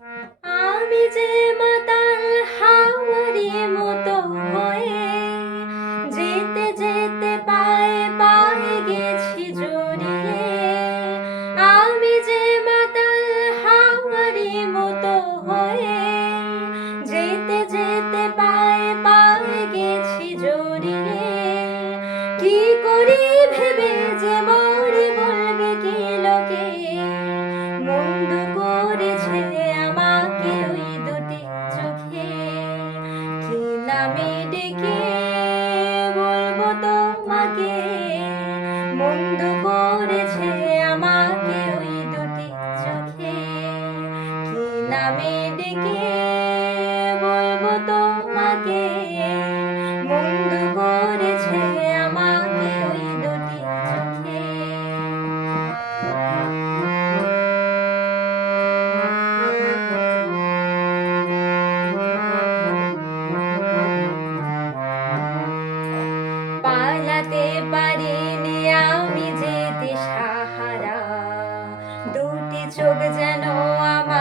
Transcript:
আমি যে মাতাল হাওয়ারি মতো হয়ে যেতে যেতে পায়ে পায়ে গেছি জড়িয়ে। আমি যে মাতাল হাওয়ারি মতো হয়ে যেতে যেতে পায়ে পায়ে গেছি জড়িয়ে। কি করি ভেবে যে মরে বলবে কি লোকে, মন্দ করেছে আমাকে ওই দুটি চোখে। কি নামে ডেকে বলবো তোমাকে, মন্দ করেছে আমাকে ওই দুটি চোখে। কি নামে ডেকে বলবো তোমাকে, মন্দ করেছে আমাকে ওই দুটি চোখে। পালাতে পারিনি আমি যে দিশাহারা, দুটি চোখ যেন আমার